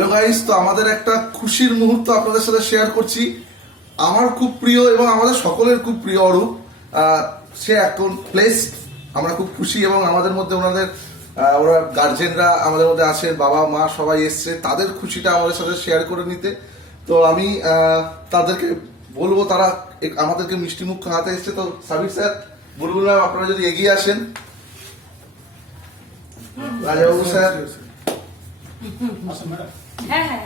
Hello guys, তো আমাদের একটা খুশির মুহূর্ত আপনাদের সাথে শেয়ার করছি। আমার খুব প্রিয় এবং আমাদের সকলের খুব প্রিয় অরূপ, সে এখন প্লেস। আমরা খুব খুশি এবং আমাদের মধ্যে ওনাদের ওরা গার্জেনরা আমাদের মধ্যে আছে, বাবা মা সবাই এসছে, তাদের খুশিটা আমাদের সাথে শেয়ার করে নিতে। তো আমি তাদেরকে বলবো, তারা আমাদেরকে মিষ্টি মুখ খাওয়াতে এসছে। তো সাবির স্যার, বুলবুল ম্যাম, আপনারা যদি এগিয়ে আসেন। রাজাবাবু স্যার, হ্যাঁ হ্যাঁ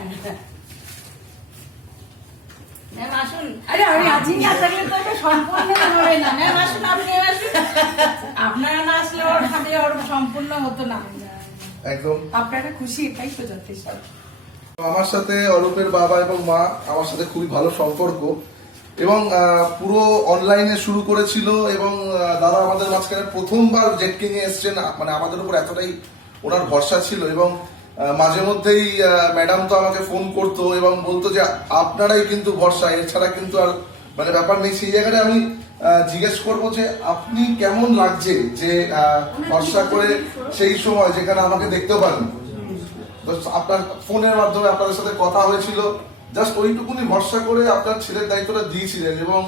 ম্যাম আসুন। আরে আজকে না থাকলে তো এটা সম্পূর্ণ হবে না। ম্যাম আসুন, আপনি আসুন। আপনারা না আসলে ওর হাতে ওর সম্পূর্ণ হতো না। একদম আপনারা খুশি, এটাই তো যথেষ্ট। আমার সাথে অরূপের বাবা এবং মা আমার সাথে খুবই ভালো সম্পর্ক এবং পুরো অনলাইনে শুরু করেছিল এবং দাদা আমাদের মাঝখানে প্রথমবার জেট কিং এ এসছেন। মানে আমাদের উপর এতটাই ওনার ভরসা ছিল এবং মাঝে মধ্যেই ম্যাডাম তো আমাকে ফোন করতো এবং বলতো যে আপনারাই কিন্তু ভরসা, এছাড়া কিন্তু আর মানে ব্যাপার নেই। সেই জায়গায় আমি জিজ্ঞেস করবো যে আপনি কেমন লাগছে যে ভরসা করে সেই সময় যেখানে আমাকে দেখতেও পারেন, আপনার ফোনের মাধ্যমে আপনাদের সাথে কথা হয়েছিল, জাস্ট ওইটুকুনি ভরসা করে আপনার ছেলের দায়িত্বটা দিয়েছিলেন এবং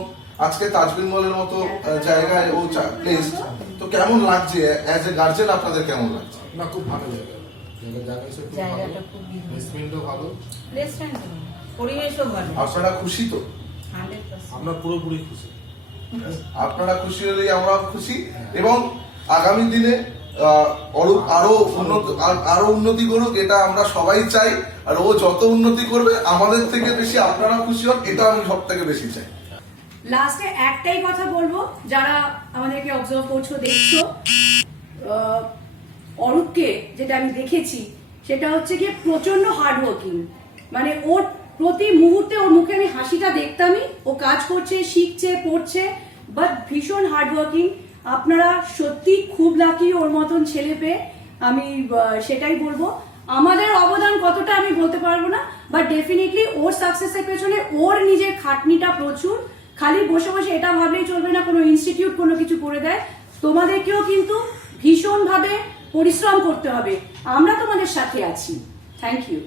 আজকে তাজবিন মলের মতো জায়গায় ও প্লেস। তো কেমন লাগছে অ্যাজ এ গার্জেন, আপনাদের কেমন লাগছে? না, খুব ভালো জায়গা, জায়গাটা খুব প্লেসমেন্টও ভালো, পরিবেশও ভালো। আপনারা খুশি তো? 100% আমরা পুরোপুরি খুশি। আপনারা খুশি হলেই আমরাও খুশি এবং আগামী দিনে অরূপ আরো উন্নতি করুক, এটা আমরা সবাই চাই। আর ও যত উন্নতি করবে আমাদের থেকে বেশি আপনারা খুশি হন, এটা আমি সব থেকে বেশি চাই। লাস্টে একটাই কথা বলবো, যারা আমাদেরকে অবজার্ভ করছো, দেখছো, অরূপকে যেটা আমি দেখেছি সেটা হচ্ছে গিয়ে প্রচন্ড হার্ড ওয়ার্কিং। মানে ওর প্রতি মুহূর্তে ওর মুখে আমি হাসিটা দেখতামই। ও কাজ করছে, শিখছে, পড়ছে, বাট ভীষণ হার্ড ওয়ার্কিং। আপনারা সত্যি খুব লাকি ওর মতন ছেলে পেয়ে। আমি সেটাই বলবো। আমাদের অবদান কতটা আমি বলতে পারবো না, বাট ডেফিনেটলি ওর সাকসেসের পেছনে ওর নিজের খাটনিটা প্রচুর। খালি বসে বসে এটা ভাবলেই চলবে না কোনো ইনস্টিটিউট কোনো কিছু করে দেয়। তোমাদেরকেও কিন্তু ভীষণভাবে পরিশ্রম করতে হবে। আমরা তোমাদের সাথে আছি। Thank you.